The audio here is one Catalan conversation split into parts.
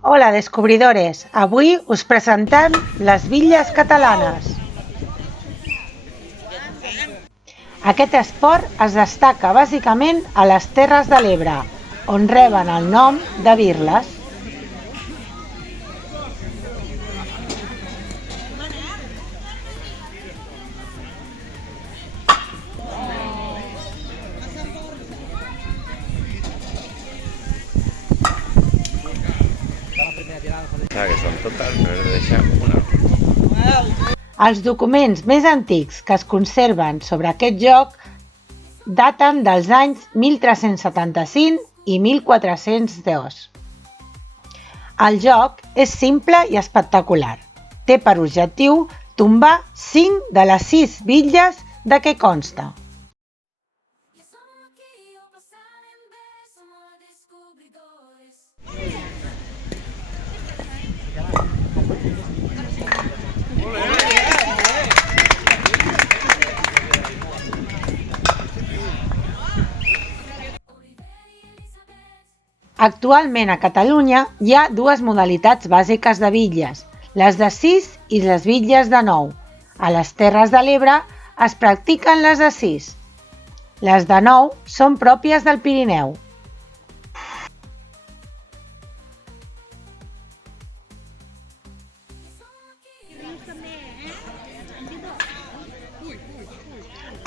Hola, descobridores! Avui us presentem les bitlles catalanes. Aquest esport es destaca bàsicament a les Terres de l'Ebre, on reben el nom de birles. Que són totes, però deixem una. Els documents més antics que es conserven sobre aquest joc daten dels anys 1375 i 1402. El joc és simple i espectacular. Té per objectiu tombar 5 de les 6 bitlles de què consta. Actualment a Catalunya hi ha dues modalitats bàsiques de bitlles, les de 6 i les bitlles de 9. A les Terres de l'Ebre es practiquen les de 6. Les de 9 són pròpies del Pirineu.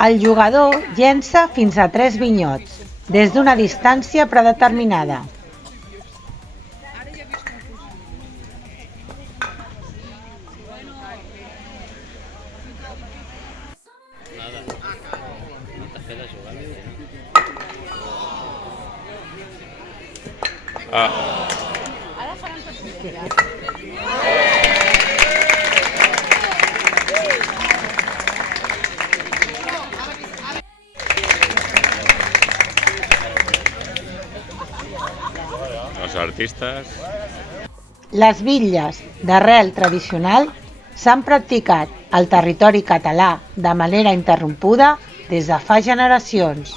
El jugador llença fins a 3 vinyots, des d'una distància predeterminada. Els artistes. Les bitlles d'arrel tradicional s'han practicat al territori català de manera interrompuda des de fa generacions.